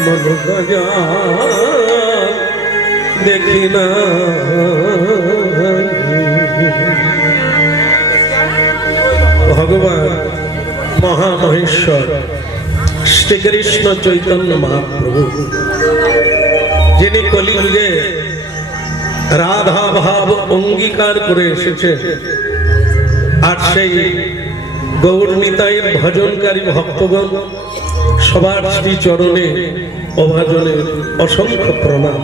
এমন গজাল দেখি না। ভগবান মহামহেশ্বর শ্রীকৃষ্ণ চৈতন্য মহাপ্রভু, যিনি কলিযুগে রাধা ভাব অঙ্গীকার করে এসেছে, আর সেই গৌর নিতাইয়ের ভজনকারী ভক্তগণ সবার শ্রী চরণে অভাজনে অসংখ্য প্রণাম।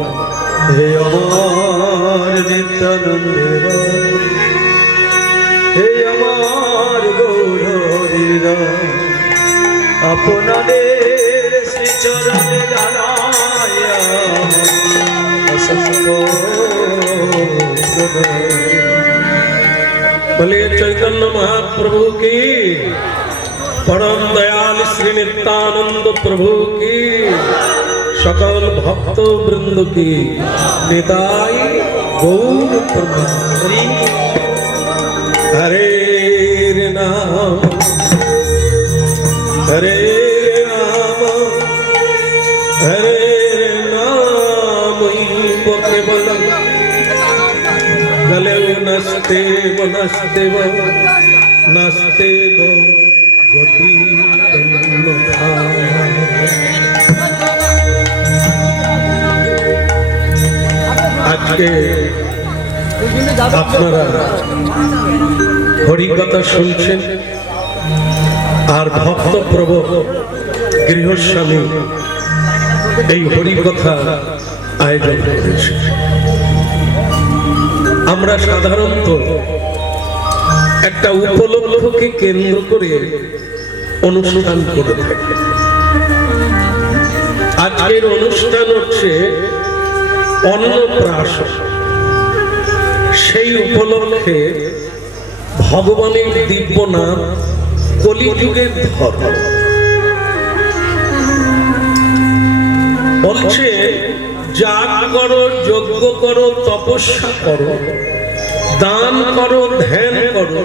হে আমার নিত্যানন্দের, হে আমার গৌর হৃদয়, আপনাদের শ্রী চরণে জানাই অসংখ্য বলে চৈতন্য মহাপ্রভু কি, परम दयाल श्री नित्यानंद प्रभु की, सकल भक्त वृंद की निताई गौर प्रभु। हरे नाम हरे नाम हरे नाम केवल गले नस्ते नस्ते नस्ते আজকে আপনারা হরিকথা শুনছেন, আর ভক্ত প্রভু গৃহস্বামী এই হরিকথা আয়োজন করেছে। আমরা সাধারণত একটা উপলক্ষকে কেন্দ্র করে অনুষ্ঠান করে থাকি। আজকের অনুষ্ঠান হচ্ছে অন্নপ্রাশন। সেই উপলক্ষে ভগবানের দিব্য নাম কলিযুগের ধর্ম বলছে, যাগ করো, যজ্ঞ করো, তপস্যা করো, দান করো, ধ্যান করো,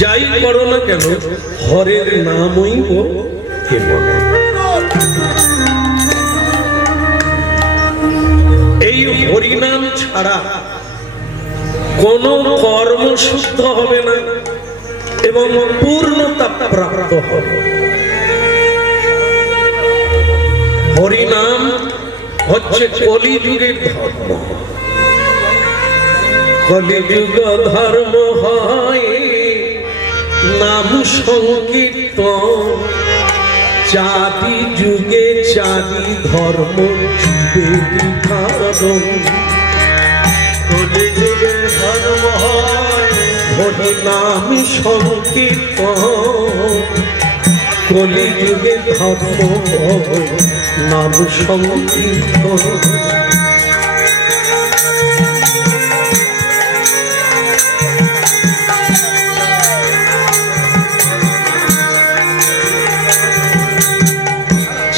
যাই করো না কেন হরের নামই কেবল। এই হরিনাম ছাড়া কোন কর্ম শুদ্ধ হবে না এবং পূর্ণতা প্রাপ্ত হবে। হরিনাম হচ্ছে কলিযুগের ধর্ম। কলিযুগ ধর্ম হয় নাম সংকীর্তন, চারি যুগে চারি ধর্ম কারণ। কলিযুগে ধর্ম হয় হরি নাম সংকীর্তন, কলিযুগে ধর্ম নাম সংকীর্তন।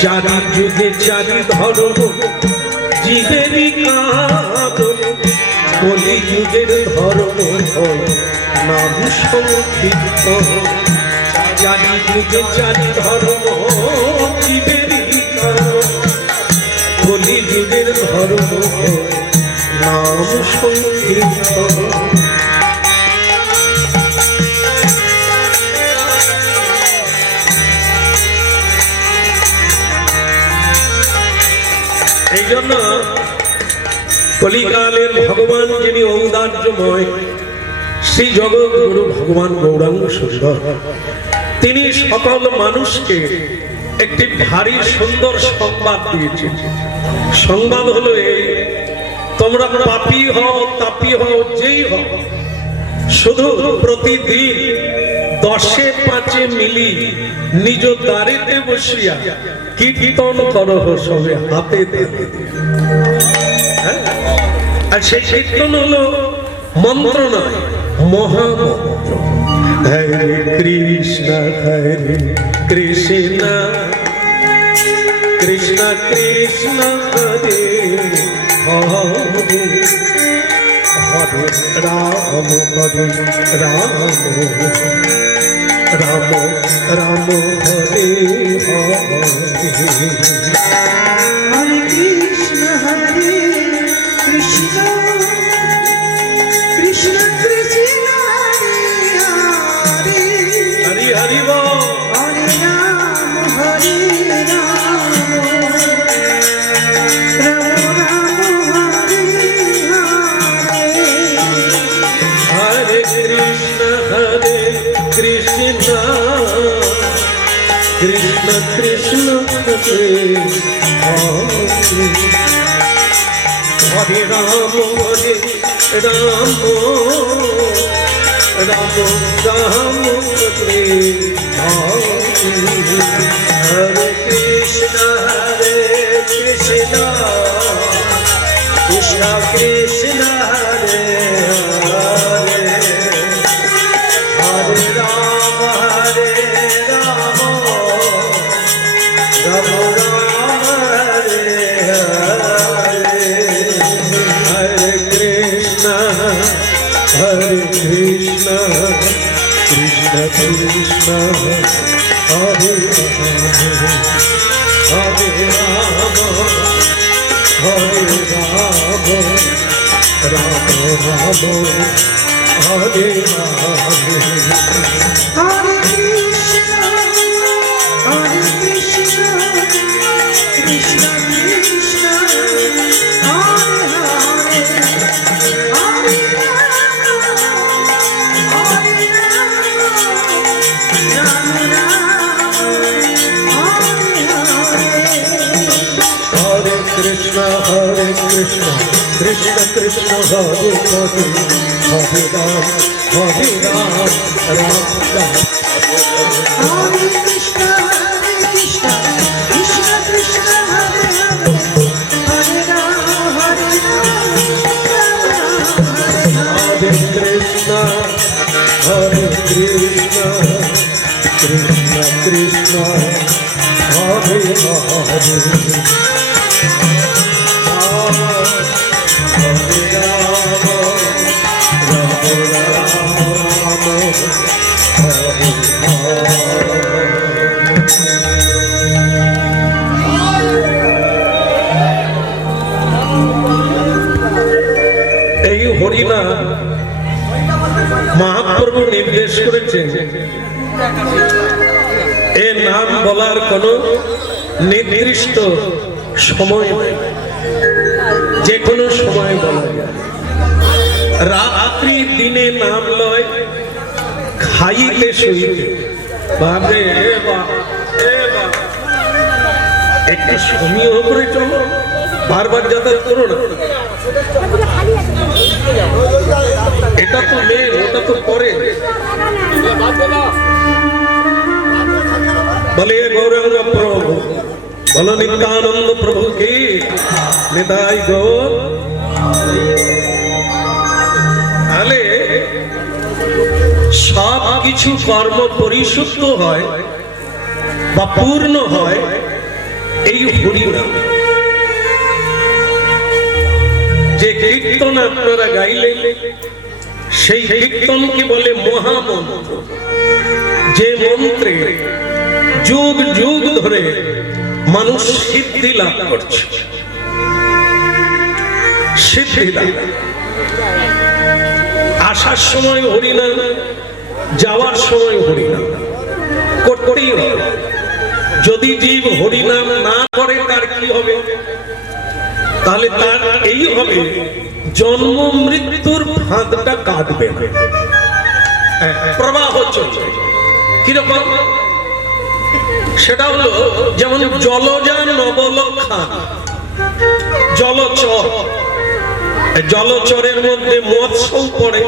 চারি যুগে চারি ধর্ম জীবেরই কারণ, কলিযুগের ধর্ম নাম সংকীর্তন। চারি যুগে চারি ধর্ম জীবেরই কারণ, কলিযুগের ধর্ম নাম সংকীর্তন। এই জন্য কলিকালের ভগবান যিনি ঔদার্যময়, শ্রী জগৎগুরু ভগবান গৌরাঙ্গ সুন্দর, তিনি সকল মানুষকে একটি ভারী সুন্দর সংবাদ দিয়েছেন। সংবাদ হলো এই, তোমরা পাপী হও, তাপী হও, যেই হও, শুধু প্রতিদিন 10-5 মিলি নিজ দ্বারেতে বসিয়া কীর্তন করো সবে হাতে। আর সেই কীর্তন হলো মন্ত্র নয়, মহামন্ত্র। হরে কৃষ্ণ হরে কৃষ্ণ কৃষ্ণ কৃষ্ণ হরে হরে, হরে রাম হরে রাম রাম রাম হরে হরে হরে কৃষ্ণ কৃষ্ণ কৃষ্ণ কৃষ্ণ হরে হরে হরি হরি বল হরে রাম রাম রাম হরে হরে হরে কৃষ্ণ কৃষ্ণ কৃষ্ণ কৃষ্ণ হরে হরে রাম রাম রাম রাম হরে হরে কৃষ্ণ কৃষ্ণ কৃষ্ণ কৃষ্ণ হরে হরে হরে রাম রাম রাম হরে হরে হরে কৃষ্ণ কৃষ্ণ কৃষ্ণ হরে হরে রাম রাম রাম হরে হরে হরে কৃষ্ণ কৃষ্ণ কৃষ্ণ হরে হরে হরে রাম রাম হরে हरे कृष्ण कृष्ण कृष्ण हरे हरे हरे राम राम राम हरे कृष्ण कृष्ण कृष्ण हरे हरे हरे राम हरे कृष्ण कृष्ण कृष्ण हरे हरे हरे राम এই হরিনাম মহাপ্রভু নির্দেশ করেছেন এর নাম বলার কোন নির্দিষ্ট সময় নেই, যে কোনো সময় বলা যায়। রাত্রি দিনে নাম লয়, খাইতে শুইতে। বাপরে একটু সমীহ করে চলো, বারবার যাতায়াত করো না। এটা তো মেন, ওটা তো পরে। বলে গৌরাঙ্গ প্রভু, বলো নিত্যানন্দ প্রভু কি নিতাই গৌর। তাহলে সব কিছু কর্ম পরিশুদ্ধ হয় বা পূর্ণ হয় এই হরিনাম। যে কীর্তন আপনারা গাইলেন সেই কীর্তনকে বলে মহামন্ত্র, যে মন্ত্রে যুগ যুগ ধরে মানুষ সিদ্ধি লাভ করছে। সিদ্ধি লাভ, আসার সময় হরিনাম, যাওয়ার সময় হরিনাম করতেই হবে। যদি জীব হরিনাম না করে তার কি হবে? তাহলে তার এই হবে, জন্ম মৃত্যুর ফাঁদটা কাটবে না, প্রবাহ চলবে। কিরকম? সেটা হলো যেমন জলজা নবলক্ষা, জলচর। জলচরের মধ্যে মৎস্য পড়ে,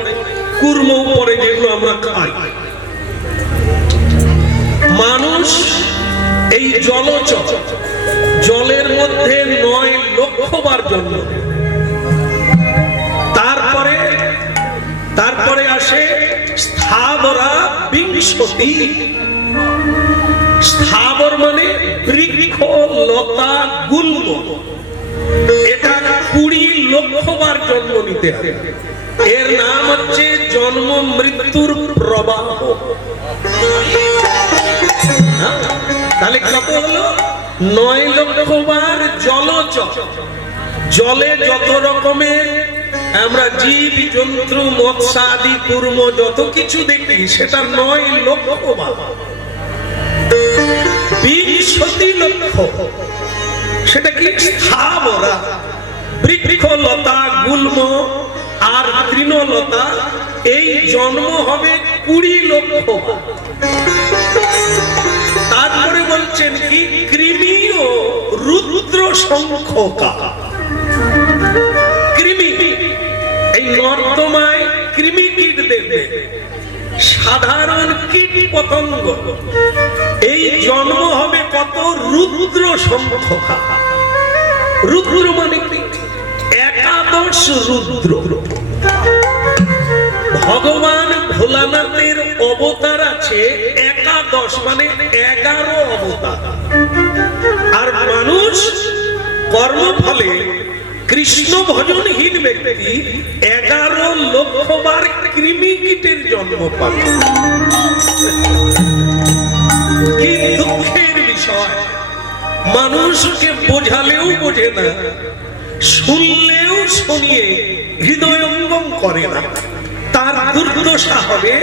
কুর্ম পড়ে, যেগুলো আমরা খাই। মানুষ এই জলচর, জলের মধ্যে 9 লক্ষবার জন্ম। তারপরে আসে স্থাবরা বিংশতি। স্থাবর মানে বৃক্ষ, লতা, গুল্ম। এটা 20 লক্ষবার জন্ম নিতে হবে। এর নাম হচ্ছে জন্ম মৃত্যুর প্রবাহ। কত হলো? 9 লক্ষ বার জলচর। জলে যত রকমের আমরা জীব জন্তু মৎস্যাদি কুর্ম যত কিছু দেখি সেটা 9 লক্ষ বার। 20 লক্ষ সেটা কি? স্থাবরা, বৃক্ষলতা, গুল্ম আর তৃণলতা। এই জন্ম হবে 20 লক্ষ। তারপরে বলছেন কি? কৃমি ও রুদ্র সংখ্যকা। কৃমি, এই নর্দমায় কৃমি কীট দেখবে, সাধারণ কীট পতঙ্গ। এই জন্ম হবে কত? রুদ্র সংখ্যকা। রুদ্র মানে কি? 11 রুদ্র। ভগবান ভোলানাথের অবতার আছে 11, মানে 11 অবতার। আর মানুষ কর্মফলে কৃষ্ণ ভজনহীন ব্যক্তি 11 লক্ষ বার কৃমি কীটের জন্ম পায়। কি দুঃখের বিষয়! মানুষকে বোঝালেও বোঝে না, শুনলেও শুনিয়ে হৃদয়ঙ্গম করে না। তার দুর্দশা হবে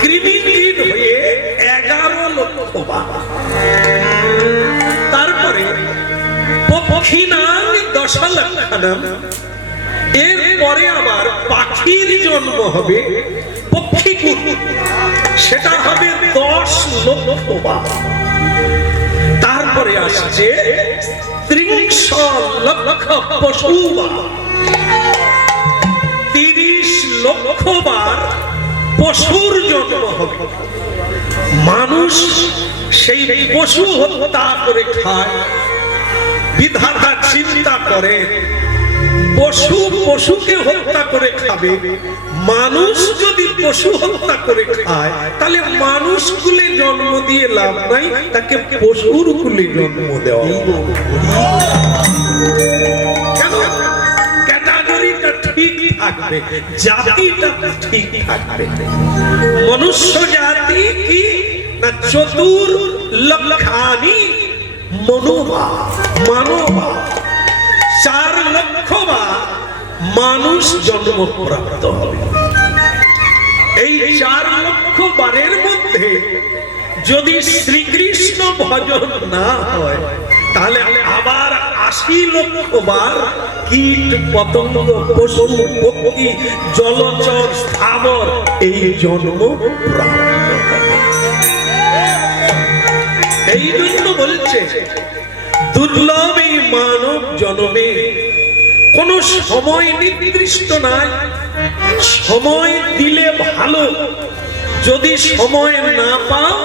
কৃমি কীট হয়ে 11 লক্ষ বার। তারপরে পক্ষিনাং দশলক্ষণম, এরপরে আবার পাখির জন্ম হবে পক্ষীকুল, সেটা হবে 10 লক্ষ বার। তারপরে আসছে 30 লক্ষ পশু বার। 30 লক্ষ বার পশুর জন্ম হবে। মানুষ সেই পশু হত্যা করে খায়। বিধাতা চিন্তা করে পশু পশুকে হত্যা করে খাবে, মানুষ যদি পশু হত্যা করে খায় তাহলে মানুষ কুলে জন্ম দিয়ে লাভ নাই, তাকে পশুর কুলে জন্ম দেওয়া। কেন? ক্যাটাগরিটা ঠিক থাকবে, জাতিটা ঠিক থাকবে। মনুষ্য জাতি কি না? 4 লক্ষানি মনোবা, মানবা। 4 লক্ষ বার মানুষ জন্মপ্রাপ্ত হবে। এই 4 লক্ষ বারের মধ্যে যদি শ্রীকৃষ্ণ ভজন না হয় তাহলে আবার 80 লক্ষ বার কীট পতঙ্গ, পশু পক্ষী, জলচর, স্থাবর এই জন্ম প্রাপ্ত হবে। এই জন্য বলছে দুর্লভ এই মানব জন্মে কোন সময় নির্দিষ্ট নাই। সময় দিলে ভালো, যদি সময় না পাও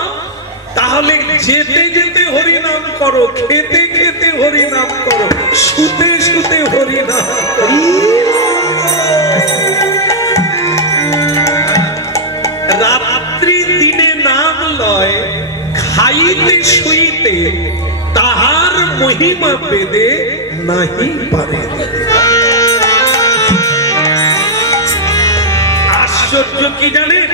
তাহলে যেতে যেতে হরিনাম করো, খেতে খেতে হরিনাম করো, শুতে শুতে হরিনাম করো। রাত্রি দিনে নাম লয়, খাইতে শুইতে তাহার মহিমা বেদে নাহি পারে। আশ্চর্য কি জানেন?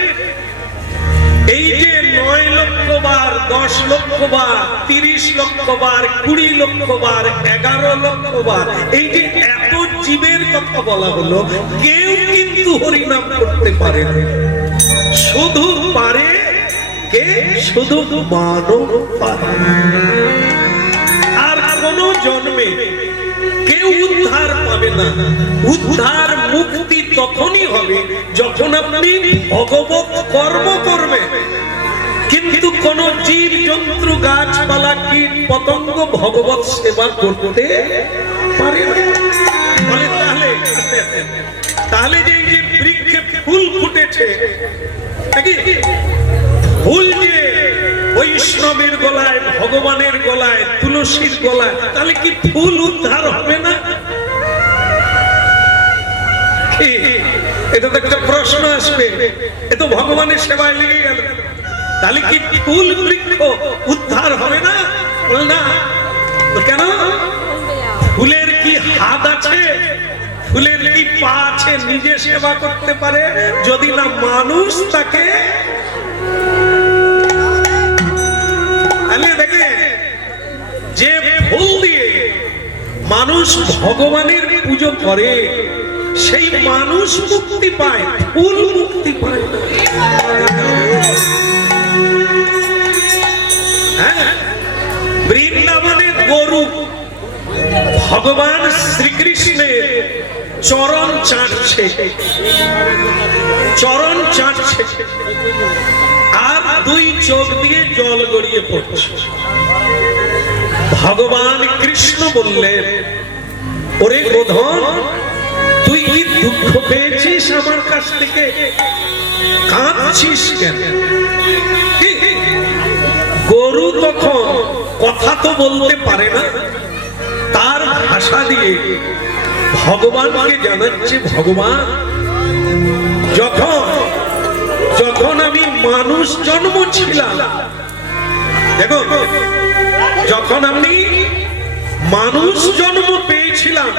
এই যে 9 লক্ষ বার, 10 লক্ষ বার, 30 লক্ষ বার, 20 লক্ষ বার, 11 লক্ষ বার, এই যে এত জীবের কথা বলা হলো, কেউ কিন্তু হরিনাম করতে পারে না। শুধু পারে কে? শুধু মানব পারে। আর কোন জন্মে কেউ উদ্ধার পাবে না। উদ্ধার মুক্তি তখনই হবে যখন আপনি ভগবত কর্ম করবেন। কিন্তু কোন জীব জন্তু গাছপালা কীট পতঙ্গ ভগবত সেবা করতে পারে না। তাহলে যে বৃক্ষে ফুল ফুটেছে, ফুল যে বৈষ্ণবের গলায়, ভগবানের গলায়, তুলসীর গলায়, তাহলে কি ফুল উদ্ধার হবে না? এটা তো একটা প্রশ্ন আসবে। এ তো ভগবানের সেবায় লেগে গেল, তাহলে কি ফুল বৃক্ষ উদ্ধার হবে না? না। কেন? ফুলের কি হাত আছে? ফুলের কি পা আছে নিজে সেবা করতে পারে? যদি না মানুষ তাকে। দেখে মানুষ ভগবানের পুজো করে, সেই মানুষ মুক্তি পায়, ফুল মুক্তি পায় না। হ্যাঁ, বৃন্দাবনের গরু ভগবান শ্রীকৃষ্ণের চরণ চাটছে, চরণ চাটছে, আর দুই চোখ দিয়ে জল গড়িয়ে পড়ছে। ভগবান কৃষ্ণ বললেন, ওরে গোধন, তুই কি দুঃখ পেয়েছিস আমার কাছ থেকে? কাঁদছিস কেন? গরু তখন কথা তো বলতে পারে না, তার ভাষা দিয়ে ভগবানকে জানাচ্ছে, ভগবান, যখন আমি মানুষ জন্ম ছিলাম, দেখো, যখন আমি মানুষ জন্ম পেয়েছিলাম,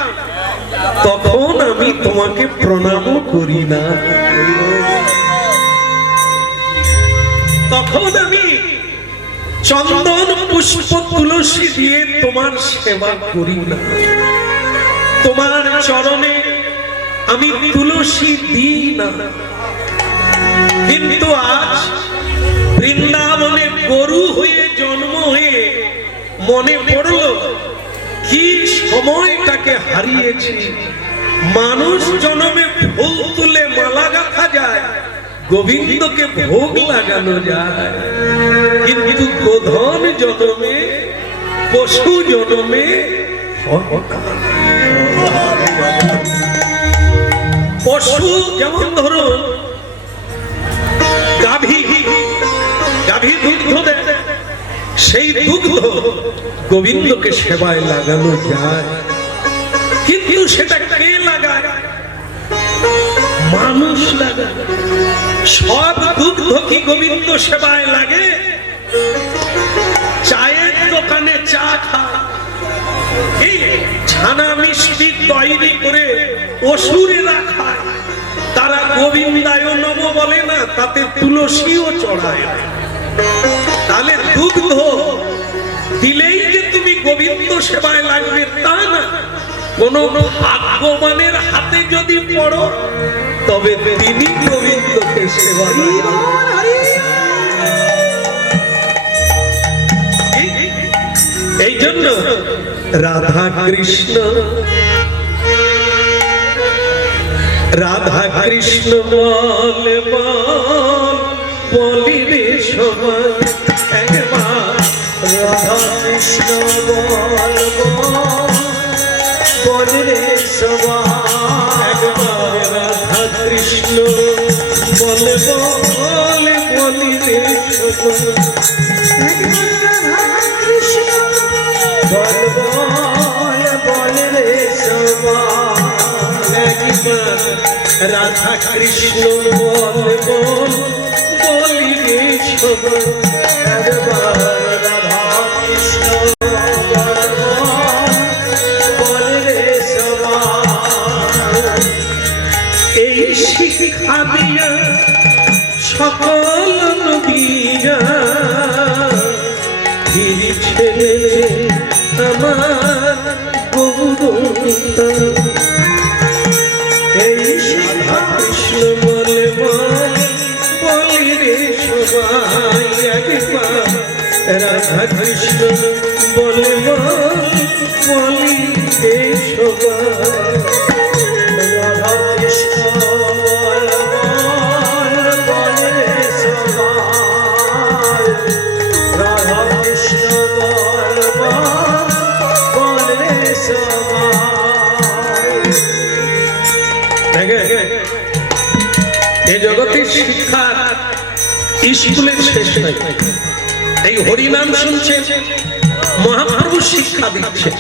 তখন আমি তোমাকে প্রণাম করি না, তখন আমি চন্দন পুষ্প তুলসী দিয়ে তোমার সেবা করি না, তোমার চরণে আমি তুলসী দিই না। কিন্তু আজ বৃন্দাবনে গরু হয়ে জন্ম হয়ে মনে পড়ল কি সময়টাকে হারিয়েছি। মানুষ জন্মে ফুল তুলে মালা গাঁথা যায়, গোবিন্দকে ভোগ লাগানো যায়, কিন্তু গোধন জন্মে, পশু জন্মে পশু, যেমন ধরুন গাভী দুগ্ধ দেয়, সেই দুগ্ধ গোবিন্দকে সেবায় লাগানো যায়, কিন্তু সেটা কে লাগায়? মানুষ লাগায়। সব দুগ্ধ কি গোবিন্দ সেবায় লাগে? চায়ের দোকানে চা খায়, এই ছানা মিষ্টি তৈরি করে অসুরেরা খায়, তারা গোবিন্দায় নম বলে না, তাতে তুলসীও চড়ায়। তাহলে দুগ্ধ দিলেই যে তুমি গোবিন্দ সেবায় লাগবে তা না, কোন ভাগ্যবানের হাতে যদি পড়ো তবে তিনি গোবিন্দকে সেবা করবেন। এই জন্য রাধা কৃষ্ণ, রাধা কৃষ্ণ বল বলি রে সবাই একবার, রাধা কৃষ্ণ বল রে সবাই একবার, রাধা কৃষ্ণ বল বলি রে সবাই, বল রে সবাই একবার রাধা কৃষ্ণ বল বলি রে সবাই, একবার রাধা কৃষ্ণ বল রে সবাই। এই শিক্ষা দিয়া সকল নদিয়া ফিরছে আমার গৌরতা। এই রাধা কৃষ্ণ বলে বলি রে সবাই একবার, রাধা কৃষ্ণ বলে বলি রে সবাই, রাধা কৃষ্ণ বল রে সবাই, রাধা কৃষ্ণ বল রে সবাই। এই জগতের শিক্ষা স্কুলের শেষ নাই। এই হরিনাম শুনছে, মহাপ্রভু শিক্ষা দিচ্ছে।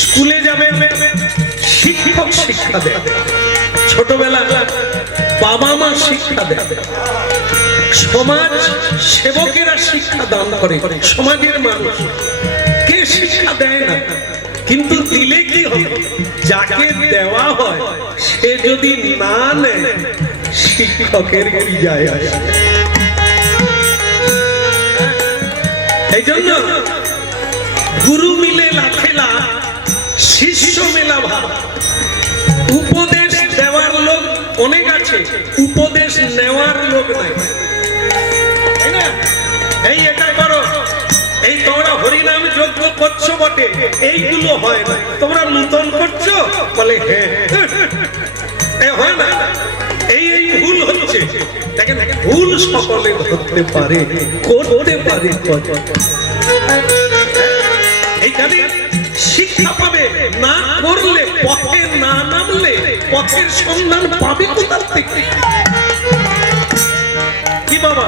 স্কুলে যাবে, শিক্ষক শিক্ষা দেয়, ছোটবেলা বাবা মা শিক্ষা দেয়, সমাজ সেবকেরা শিক্ষা দান করে, সমাজের মানুষ কে শিক্ষা দেয় না, কিন্তু দিলে কি হবে? যাকে দেওয়া হয় সে যদি না নেয়, শিক্ষকের কি যায় আসে? এই জন্য গুরু মিলে লাখে লাখ, শিষ্য মেলা ভাব। উপদেশ দেওয়ার লোক অনেক আছে, উপদেশ নেওয়ার লোক নাই, তাই না? এই এটা করো, এই তোমরা হরিনাম যজ্ঞ করছো বটে, এইগুলো হয় না, তোমরা নূতন করছো বলে হ্যাঁ, হয় না, এই ভুল হচ্ছে। দেখেন ভুল সকলে ধরতে পারে, করতে পারে, এইখানে শিক্ষা পাবে। না করলে, পথে না নামলে পথের সন্ধান পাবে কোথা থেকে? কি বাবা,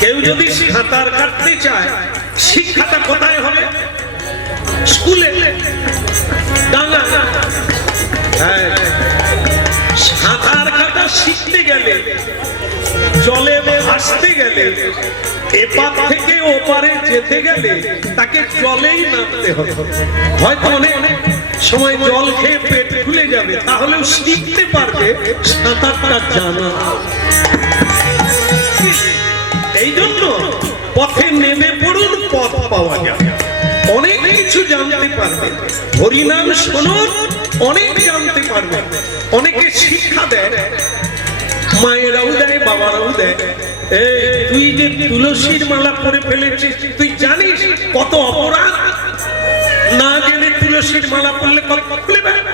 কেউ যদি সাঁতার কাটতে চায়, শিক্ষাটা কোথায় হবে? স্কুলে, ডাঙা। হ্যাঁ, সাঁতার কাটা শিখতে গেলে, জলে ভাসতে গেলে, এপার থেকে ওপারে যেতে গেলে তাকে জলেই নামতে হবে। হয়তো অনেক সময় জল খেয়ে পেট খুলে যাবে, তাহলেও শিখতে পারবে সাঁতারটা জানা। এই জন্য পথে নেমে পড়ুন, পথ পাওয়া যাবে, অনেক কিছু জানতে পারবে। হরিনাম শুনুন, অনেক জানতে পারবে। অনেকে শিক্ষা দেয়, মায়েরাও দেয়, বাবারাও দেয়, তুই যে তুলসীর মালা পরে ফেলেছিস, তুই জানিস কত অপরাধ? না জেনে তুলসীর মালা পরলে কত খুলে বেড়াবে।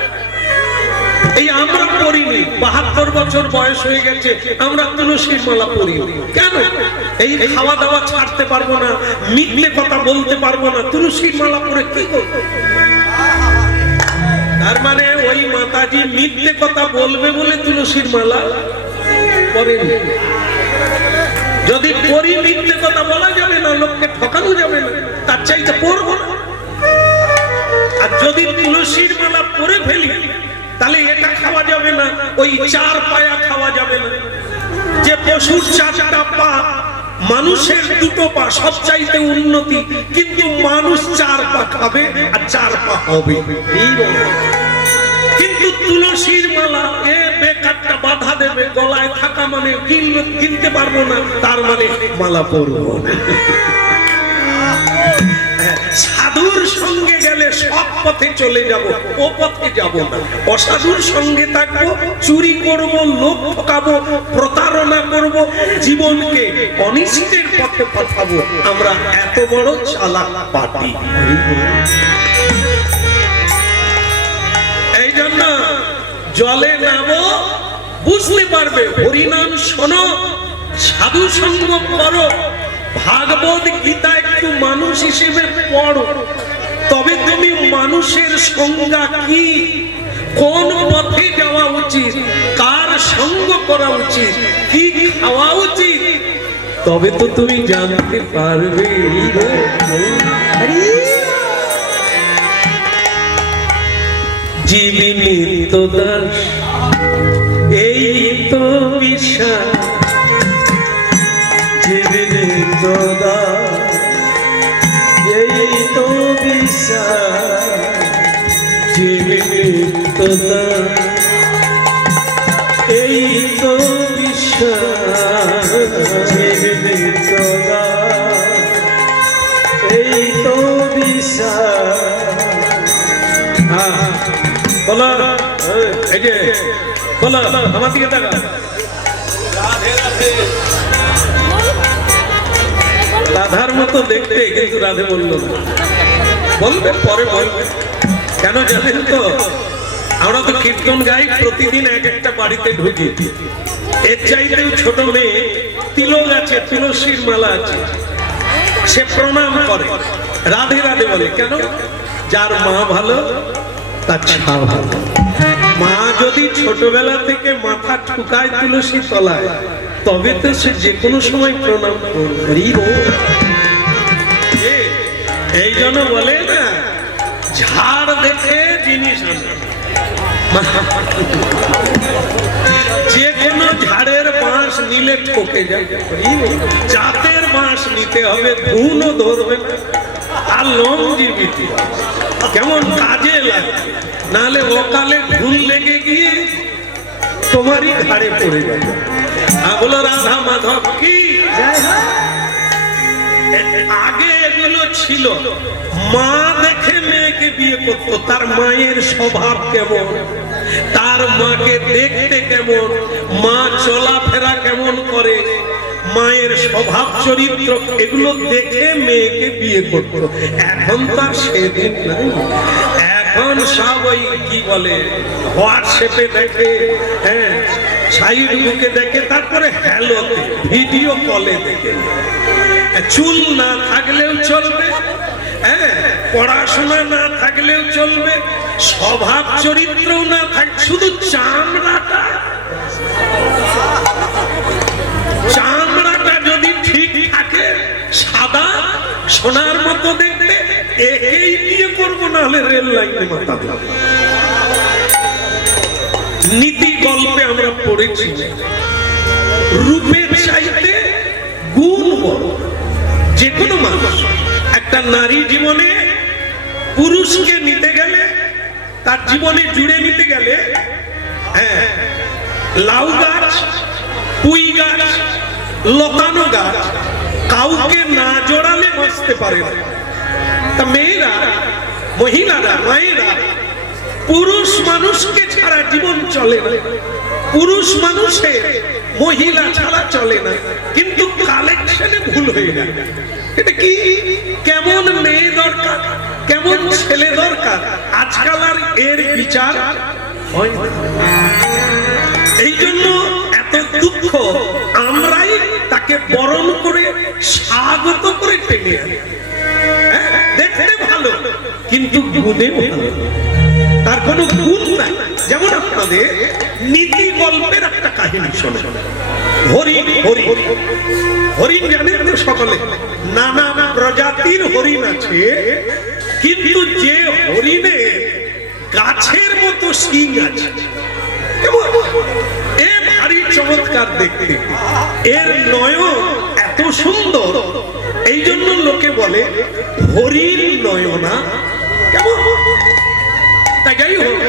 এই আমরা পড়িনি, 72 বছর বয়স হয়ে গেছে, আমরা তুলসীর মালা পড়ি কেন? এই খাওয়া দাওয়া ছাড়তে পারবো না, মিথ্যে কথা বলতে পারবো না, তুলসীর মালা পরে কি করবো? তার মানে ওই মাতাজি মিথ্যে কথা বলবে বলে তুলসীর মালা পরেন। যদি পরি, মিথ্যে কথা বলা যাবে না, লোককে ঠকানো যাবে না, তার চাইতে পড়বো না। আর যদি তুলসীর মালা পরে ফেলি, তাহলে এটা খাওয়া যাবে না, ওই 4 পায়া খাওয়া যাবে না। যে পশুর 4টা পা, মানুষের 2টো পা, সব চাইতে উন্নতি, কিন্তু মানুষ 4 পা খাবে আর 4 পা হবে। কিন্তু তুলসীর মালা এ বেকারটা বাধা দেবে, গলায় থাকা মানে কিনতে পারবো না, তার মানে মালা পরবো। সাধুর সঙ্গে গেলে সব পথে চলে যাব, ও পথে যাব না। অসাধুর সঙ্গে থাকবো, চুরি করব, লোক ঠকাবো, প্রতারণা করব, জীবনকে অনিষ্টের পথে পাঠাবো। আমরা এত বড় চালাক পার্টি। এই জন্য জলে নামো, বুঝতে পারবে। হরিনাম শোনো, সাধু সঙ্গ করো, ভাগবত গীতা একটু মানুষ হিসেবে পড়ো, তবে তুমি মানুষের সংজ্ঞা কি, কোন পথে যাওয়া উচিত, কার সঙ্গ করা উচিত, কি খাওয়া উচিত, তবে তো তুমি জানতে পারবে। জীবী নিত্য দাস, এই তো বিশ্বাস, জীবী নিত্য দাস, এই তো বিশ্বাস, জীবী নিত্য দাস, এই তো বিশ্বাস, জীবী নিত্য দাস, এই তো বিশ্বাস। বলো, এই যে বলো, আমার দিকে তাকা। রাধার মতো দেখতে, কিন্তু রাধে বলল না। বলবে, পরে বলবে। কেন জানেন তো? আমরা তো কীর্তন গাই, প্রতিদিন এক একটা বাড়িতে ঢুকি। এর চাইতেও ছোট মেয়ে তিলক আছে, তুলসীর মালা আছে, সে প্রণাম করে, রাধে রাধে বলে। কেন? যার মা ভালো, তার ছা ভালো। মা যদি ছোটবেলা থেকে মাথা ঠুকায় তুলসী তলায়, তবে তো সে যে কোনো সময় প্রণাম করবে। এই জন্য বলে না, ঝাড় দেখে জিনিস আনে। যে কোনো ঝাড়ের বাঁশ নিলে ঠকে যাবে, জাতের বাঁশ নিতে হবে, ধুনও ধরবে না, আর লংজিভিটি কেমন কাজে লাগে, নাহলে অকালে ধুল লেগে গিয়ে তোমারই ঘাড়ে পড়ে যাবে। বলো রাধা মাধব কি? আগে এগুলো ছিল, মা দেখে মেয়েকে বিয়ে করতো, তার মায়ের স্বভাব কেমন, তার মাকে দেখতে কেমন, মা চলাফেরা কেমন করে, মায়ের স্বভাব চরিত্র, এগুলো দেখে মেয়েকে বিয়ে করতো। এখন তার সেদিন নাই, এখন সব ওই কি বলে হোয়াটসঅ্যাপে দেখে, হ্যাঁ সাইড বুকে দেখে, তারপরে হ্যালোতে ভিডিও কলে দেখে। চুল না থাকলেও চলবে, হ্যাঁ পড়াশোনা না থাকলেও চলবে, স্বভাব চরিত্রও না থাক, শুধু চামড়াটা যদি ঠিক থাকে, সাদা সোনার মতো দেখতে, একেই বিয়ে করবো, না হলে রেল লাইনে মাথা দেব। নীতি গল্পে আমরা পড়েছি, রূপের চাইতে গুণ বড়। যে কোনো মানুষ, একটা নারী জীবনে পুরুষকে নিতে গেলে, তার জীবনে জুড়ে নিতে গেলে, হ্যাঁ লাউ গাছ, পুঁই গাছ, লতানো গাছ কাউকে না জড়ালে বাঁচতে পারে না। তা মেয়েরা, মহিলারা, মায়েরা পুরুষ মানুষকে ছাড়া জীবন চলে না, পুরুষ মানুষের মহিলা ছাড়া চলে না। কিন্তু কালেকশনে ভুল হয়ে যায়। এটা কি, কেমন মেয়ে দরকার, কেমন ছেলে দরকার, আজকাল আর এর বিচার হয় না। এই জন্য এত দুঃখ, আমরাই তাকে বরণ করে স্বাগত করে টেনে আনি। দেখতে ভালো কিন্তু গুণে ভালো, তার কোনো গুণ নাই। যেমন আপনাদের নীতি গল্পের একটা কাহিনী শোনে, হরিণ। হরিণ হরিণ জানেন তো সকলে, নানা প্রজাতির হরিণ আছে, কিন্তু যে হরিণে গাছের মতো শিং আছে, এ ভারী চমৎকার দেখতে, এর নয়ন এত সুন্দর, এই জন্য লোকে বলে হরিণ নয়না। কেমন? তাই যাই হোক,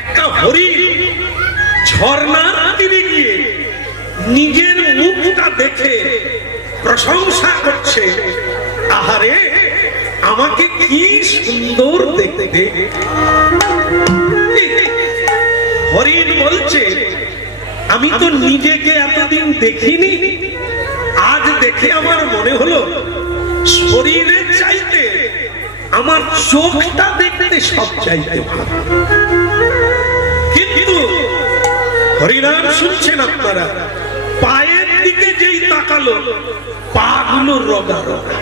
একটা হরিণ ঝর্ণার তীরে গিয়ে নিজের মুখটা দেখে প্রশংসা করছে, আহারে আমাকে কি সুন্দর দেখতে। হরিণ বলছে, আমি তো নিজেকে এতদিন দেখিনি, আজ দেখে আমার মনে হলো শরীরের চাইতে আমার চোখটা দেখতে সব চাইতে ভালো। কিন্তু হরিনাম শুনছেন আপনারা, পায়ের দিকে যেই তাকালো, পা গুলো রোগা রোগা।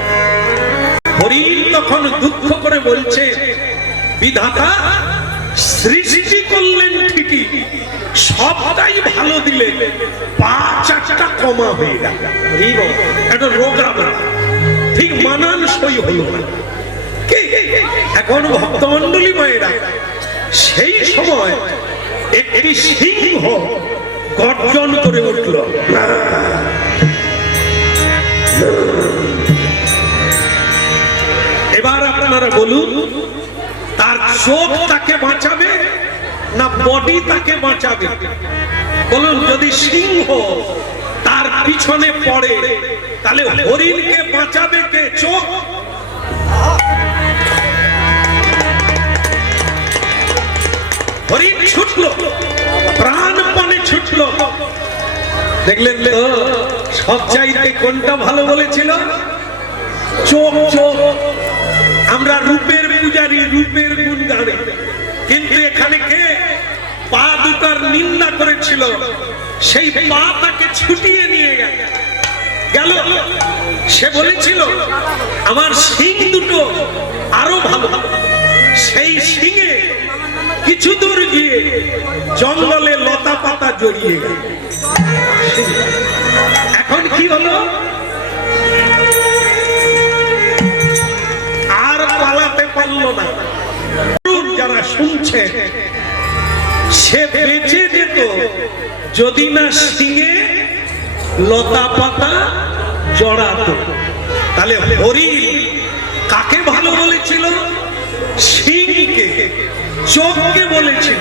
হরিণ তখন দুঃখ করে বলছে, বিধাতা সৃষ্টি করলেন ঠিকই, সবটাই ভালো দিলে, পা চারটা কমা হয়ে গেল, একটা রোগা, ঠিক মানানসই হলো না। এখন ভক্তমন্ডলী মায়েরা, সেই সময় একটি সিংহ গর্জন করে উঠল। এবার আপনারা বলুন, তার চোখ তাকে বাঁচাবে না বডি তাকে বাঁচাবে? বলুন, যদি সিংহ তার পিছনে পড়ে, তাহলে হরিণকে বাঁচাবে কে? চোখ। হরিণ ছুটলো, প্রাণপণে ছুটলো। দেখলেন তো সব চাইতে কোনটা ভালো বলেছিল? চোখ। চোখ। আমরা রূপের পূজারী, রূপের গুণ গানে, কিন্তু এখানে কে পা দুটার নিন্দা করেছিল, সেই পা তাকে ছুটিয়ে নিয়ে গেল। সে বলেছিল আমার শিং দুটো আরো ভালো। সেই শিঙে কিছু দূর গিয়ে জঙ্গলে লতা পাতা জড়িয়ে গেল। এখন কি হলো? আর পালাতে পারল না। যারা শুনছে, সে বেঁচে যেত যদি না শিঙে লতা পাতা জড়াতো। তাহলে হরিণ কাকে ভালো বলেছিল? শিংকে, চোখকে বলেছিল,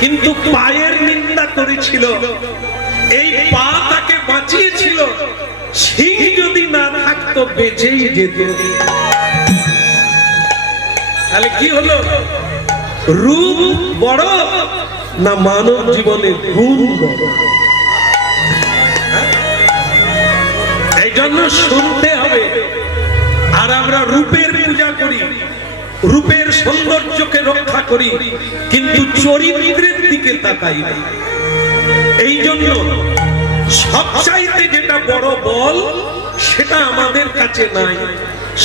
কিন্তু পায়ের নিন্দা করেছিল। এই পা তাকে বাঁচিয়েছিল, সিং যদি না থাকতো বেঁচেই যেত। তাহলে কি হলো? রূপ বড় না মানব জীবনের গুণ বড়? এই জন্য শুনতে হবে। আর আমরা রূপের পূজা করি, রূপের সৌন্দর্যকে রক্ষা করি, কিন্তু চরিত্রের দিকে তাকাই না। এই জন্য সবচাইতে যেটা বড় বল সেটা আমাদের কাছে নাই।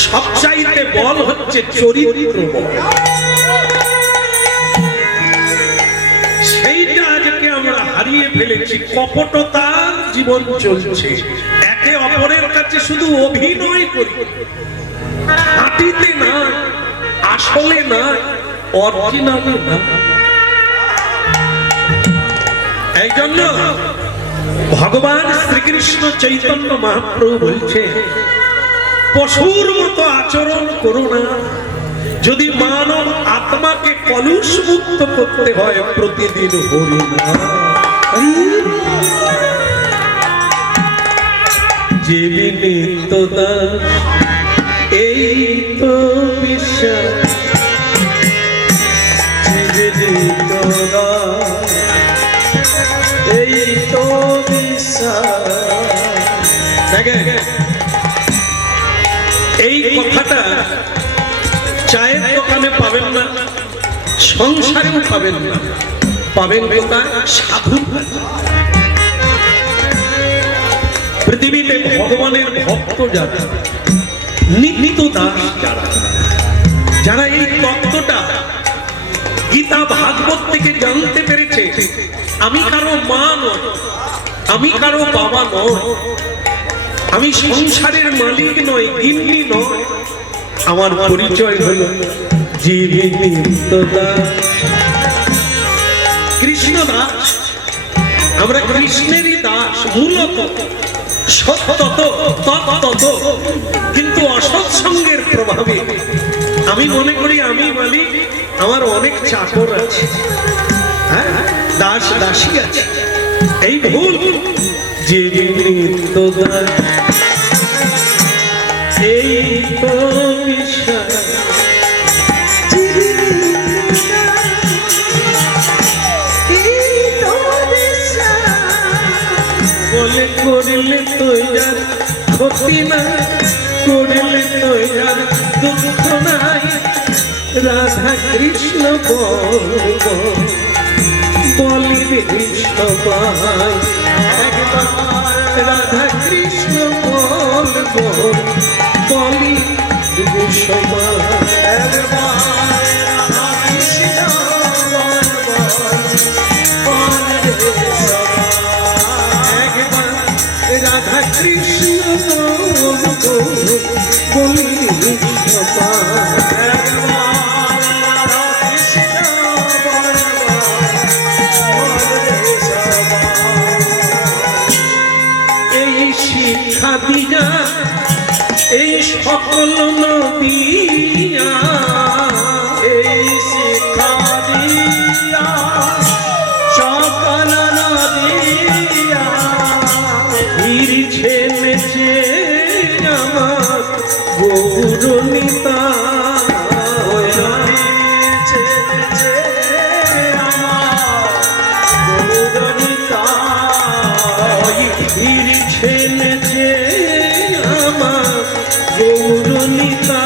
সবচাইতে বল হচ্ছে চরিত্র বল। সেইটা আজকে আমরা হারিয়ে ফেলেছি। কপটতার জীবন চলছে, একে অপরের কাছে শুধু অভিনয় করি, হাঁটিতে না, আসলে না, অরিজিনালে না। এই জন্য ভগবান শ্রীকৃষ্ণ চৈতন্য মহাপ্রভু বলছে, পশুর মতো আচরণ করো না। যদি মানব আত্মাকে কলুষ মুক্ত করতে হয় প্রতিদিন হরি নাম। যে নিত্য দাস এই তো বিশ্বাস, যে নিত্য দাস এই তো বিশ্বাস। দেখেন, এই কথাটা চায়ের দোকানে পাবেন না, সংসারেও পাবেন না, পাবেন কোথায়? সাধু। পৃথিবীতে ভগবানের ভক্ত যারা, নিত্য দাস যারা, যারা এই তত্ত্বটা গীতা ভাগবত থেকে জানতে পেরেছে, আমি কারো মা নয়, আমি কারো বাবা নয়, আমি সংসারের মালিক নয়, গিন্নি নয়, আমার পরিচয় হলো জীবী নিত্য দাস, কৃষ্ণ দাস। আমরা কৃষ্ণেরই দাস মূলত, সত্য তত্ত্ব, কিন্তু অসৎসঙ্গের প্রভাবে আমি মনে করি আমি মালিক, আমার অনেক চাকর আছে, হ্যাঁ, দাস দাসী আছে। এই ভুল। জীবী নিত্য দাস এই তো বিশ্বাস, বলে করলে তো আর ক্ষতি না, করলে তো আর দুঃখ নাই। রাধা কৃষ্ণ বলিবে সবাই, একবার রাধা কৃষ্ণ বলিবে সবাই, রাধা কৃষ্ণ বলিবে সবাই। এই শিক্ষা দিয়া এই সকল নদিয়া, এই শিক্ষা দিয়া সকল নদিয়া ফিরছে নেচে আমার গৌরনিতা, ফিরছে নেচে আমার গৌরনিতা,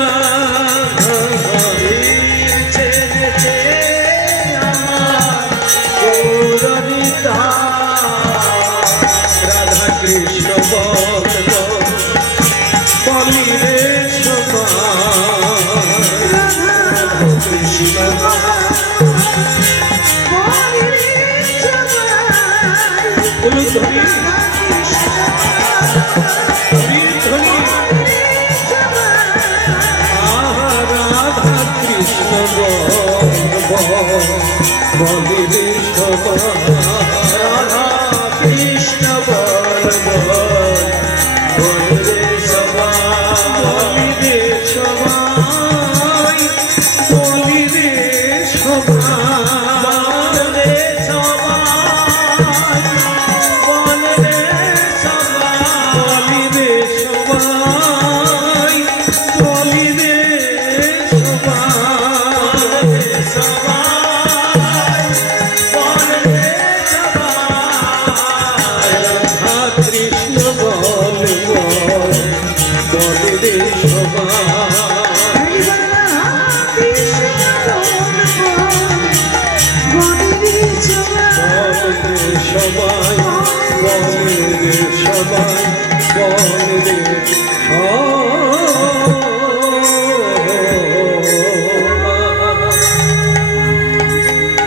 রাধা কৃষ্ণ বলিবে সবাই, কৃষ্ণ রাধা কৃষ্ণ বলিবে সবাই, রাধা কৃষ্ণ বলিবে বলিবে সবাই, বলিবে সবাই, বলিবে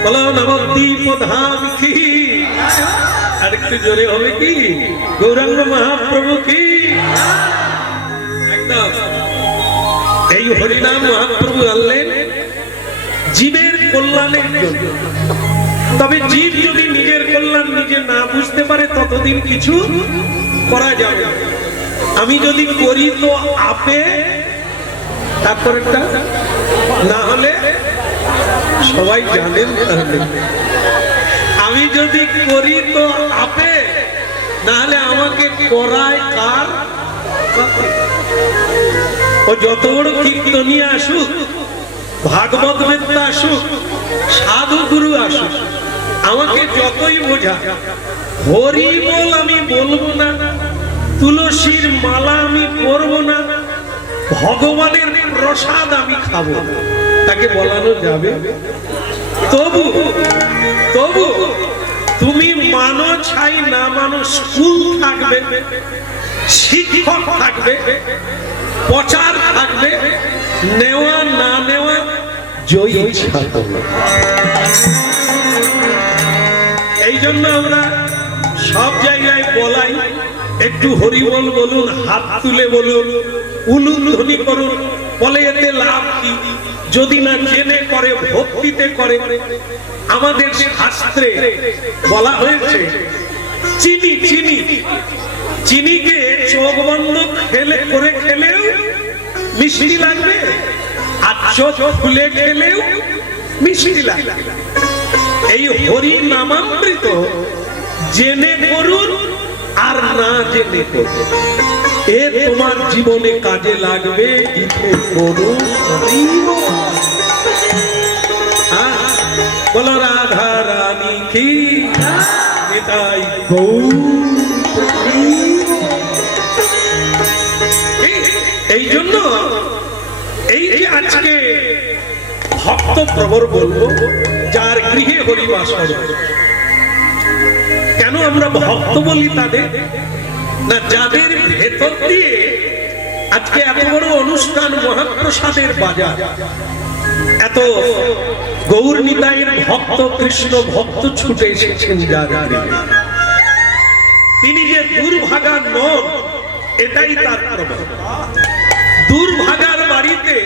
বলো নবদ্বীপ ধাম কি, আরেকটু জোরে হবে কি, গৌরাঙ্গ মহাপ্রভু কি। একদম এই হরিনাম মহাপ্রভু আনলেন জীবের কল্যাণের জন্য। তবে জীব যদি নিজের কল্যাণ নিজে না বুঝতে পারে ততদিন কিছু করা যাবে না। আমি যদি করি তো আপে, তারপরেরটা না হলে সবাই জানেন। আমি যদি করি তো আপে, না হলে আমাকে করায় কার। ও যত বড় কীর্তনিয়া আসুক, ভাগবত বেত্তা আসুক, সাধু গুরু আসুক, আমাকে যতই বোঝা, হরি বল আমি বলবো না, তুলসীর মালা আমি পরবো না, ভগবানের প্রসাদ আমি খাবো না, তাকে বলানো যাবে? তবু তবু তুমি মানো চাই না মানো, স্কুল থাকবে, শিক্ষক থাকবে, প্রচার থাকবে, নেওয়া না নেওয়া জয়ী ইচ্ছা। এই জন্য আমরা সব জায়গায় বলাই, একটু হরিবল বলুন, হাত তুলে বলুন, উলুধ্বনি করুন। বলে এতে লাভ কি? যদি না জেনে করে, ভক্তিতে করে। আমাদের শাস্ত্রে বলা হয়েছে চিনি চিনি চিনিকে চোখ বন্ধ খেলে করে খেলেও মিষ্টি লাগবে, আর চোখ খুলে খেলেও মিষ্টি লাগবে। এই হরি নামামৃত জেনে করুন আর না জেনে করুন, এ তোমার জীবনে কাজে লাগবে। ইথে করুন বলো রাধা রানী কি, নিতাই গৌর। এই জন্য এই যে আজকে ভক্ত প্রবর বলবো, যার গৃহে হরিবাস হবে। কেন আমরা ভক্ত বলি তাদের? না, যাদের ভেতর দিয়ে আজকে এত বড় অনুষ্ঠান, মহাপ্রসাদের বাজার, এত গৌর নিতাইয়ের ভক্ত, কৃষ্ণ ভক্ত ছুটে এসেছেন যার গৃহে, তিনি যে দুর্ভাগা নন এটাই তার প্রমাণ। দুর্ভাগার বাড়িতে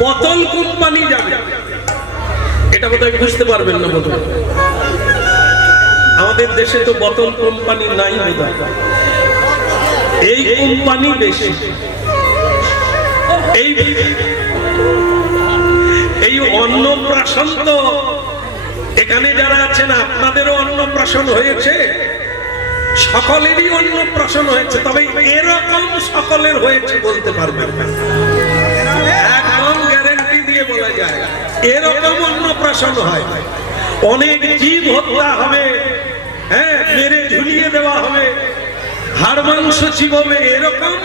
বোতল কোম্পানি যাবে, এটা বোধহয় বুঝতে পারবেন না। বোধহয় আমাদের দেশে তো বোতল কোম্পানি নাই, বোধহয় এই কোম্পানি বেশি। এই অন্নপ্রাশন তো এখানে যারা আছেন আপনাদেরও অন্নপ্রাশন হয়েছে, সকলেরই অন্নপ্রাশন হয়েছে। তবে এরকম সকলের হয়েছে বলতে পারবেন না, একদম গ্যারান্টি দিয়ে বলা যায় এরকম অন্নপ্রাশন হয়। অনেক জীব হত্যা হবে, হ্যাঁ, মেরে ঝুলিয়ে দেওয়া হবে, হাড় মাংস চিববে, এরকম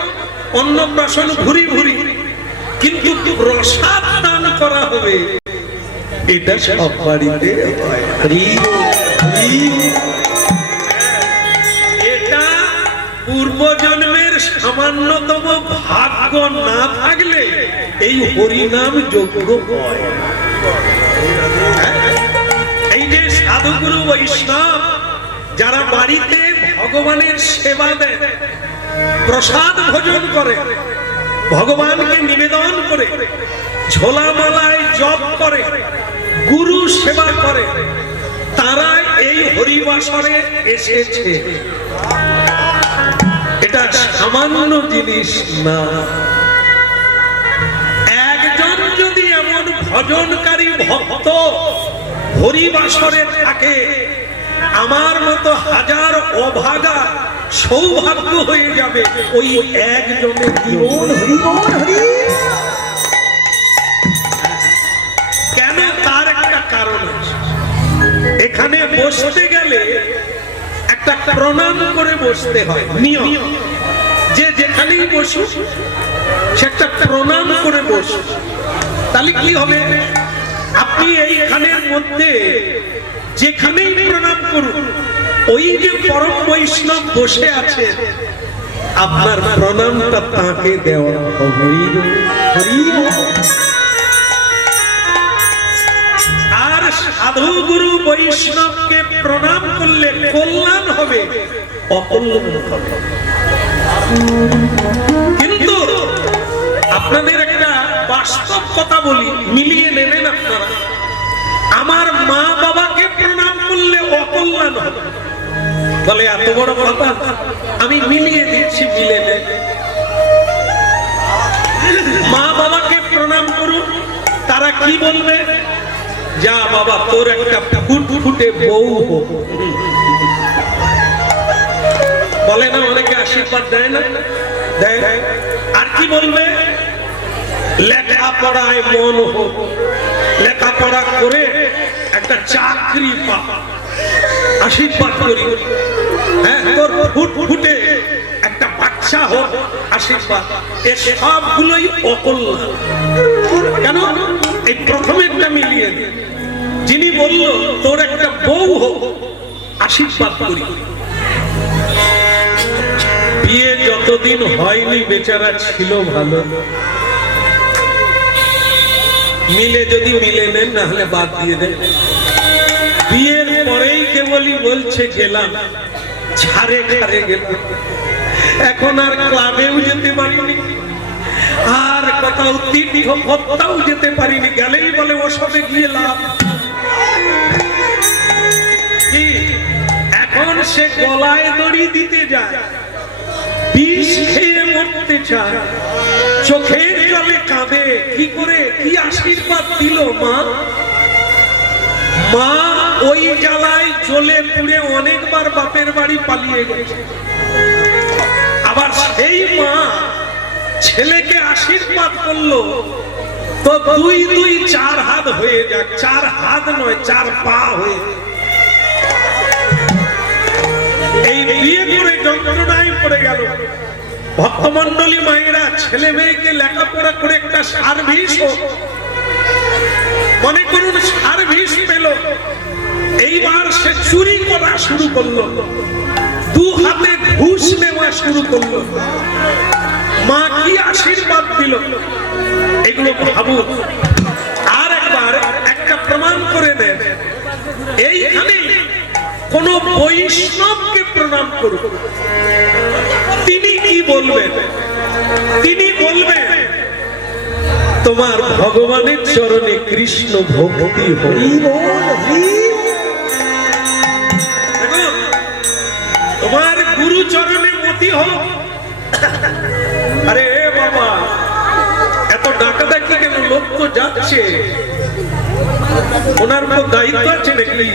অন্নপ্রাশন ভুরি ভুরি। কিন্তু প্রসাদ দান করা হবে, এটা সব বাড়িতে হয়। এটা পূর্বজন্মের সামান্যতম ভাগ্য না থাকলে এই হরিনাম যোগ্য হয়। এই যে সাধুগুরু বৈষ্ণব যারা বাড়িতে ভগবানের সেবা দেয়, প্রসাদ ভোজন করে, ভগবানকে নিবেদন করে, ঝোলা মালায় জপ করে, গুরু সেবা করে, তারা এই হরিবাসরে এসেছে। এটা সামান্য জিনিস না। একজন যদি এমন ভজনকারী ভক্ত হরিবাসরে থাকে, আমার মতো হাজার অভাগা সৌভাগ্য হয়ে যাবে ওই একজনের জীবন। কেন? তার একটা কারণ আছে। এখানে বসতে গেলে একটা প্রণাম করে বসতে হয়, নিয়ম। যে যেখানেই বসুক সে একটা প্রণাম করে বসুক, তাহলে কি হবে? আপনি এইখানের মধ্যে যেখানেই প্রণাম করুন, ওই যে পরম বৈষ্ণব বসে আছে আপনার প্রণামটা তাকে দেওয়া হবে। আর সাধু গুরু বৈষ্ণবকে প্রণাম করলে কল্যাণ হবে, অকল্যাণ হবে। কিন্তু আপনাদের একটা বাস্তব কথা বলি, মিলিয়ে নেবেন আপনারা। আমার মা বাবাকে প্রণাম করলে অকল্যাণ হবে বলে, এত বড় কথা? আমি মিলিয়ে দিচ্ছি, মিলে নেন। মা বাবাকে প্রণাম করুন, তারা কি বলবে? যা বাবা, তোর একটা ফুটফুটে বউ হোক। বলে না অনেকে, আশীর্বাদ দেয় না? দেয়। আর কি বলবে? লেখাপড়ায় মন হোক, লেখাপড়া করে একটা চাকরি পা, আশীর্বাদ করি। হ্যাঁ, তোর ফুটফুটে একটা বাচ্চা হোক, আশীর্বাদ। এ সবগুলোই অকল্যাণ। কেন? এই প্রথমেরটা মিলিয়ে দিন। যিনি বলল তোর একটা বউ হোক, আশীর্বাদ করি। বিয়ে যতদিন হয়নি বেচারা ছিল ভালো, মিলে যদি মিলে নেন, না হলে বাদ দিয়ে দেন। বিয়ের পরেই কেবলই বলছে গেলাম, ছাড়ে ছাড়ে গেলাম, এখন আর ক্লাবেও যেতে পারিনি, আর কোথাও তীর্থ ভক্তাও যেতে পারিনি। গেলেই বলে ওসবে গিয়ে লাভ কি? এখন সে গলায় দড়ি দিতে যায়, বিষ খেয়ে মরতে চায়, চোখের জলে কাঁদে। কি করে, কি আশীর্বাদ দিল মা? মা ওই জ্বালায় জ্বলে পুড়ে অনেকবার বাপের বাড়ি পালিয়ে গেছে। আবার সেই মা ছেলেকে আশীর্বাদ করলো, তো 2 2 4 হাত হয়ে যাক। 4 হাত নয়, 4 পা হয়ে। এই বিয়ে করে যন্ত্রণায় পড়ে গেল। ভক্তমন্ডলী মায়েরা, ছেলে মেয়েকে লেখাপড়া করে একটা সার্ভিস হোক, মনে করুন সার্ভিস পেল। এইবার সে চুরি করা শুরু করলো, 2 হাতে ঘুষ নেওয়া শুরু করলো। মা কি আশীর্বাদ দিল, এগুলো ভাবুন। আর একবার একটা প্রমাণ করে দেন। এইখানে কোন বৈষ্ণবকে প্রণাম করুন, তিনি কি বলবেন? তিনি বলবেন, তোমার ভগবানের চরণে কৃষ্ণ ভক্তি হোক। তোমার গুরু চরণে মতি হোক। আরে বাবা, এত ডাকাডাকি কেন? লোক তো যাচ্ছে, ওনার তো দায়িত্ব আছে নাকি?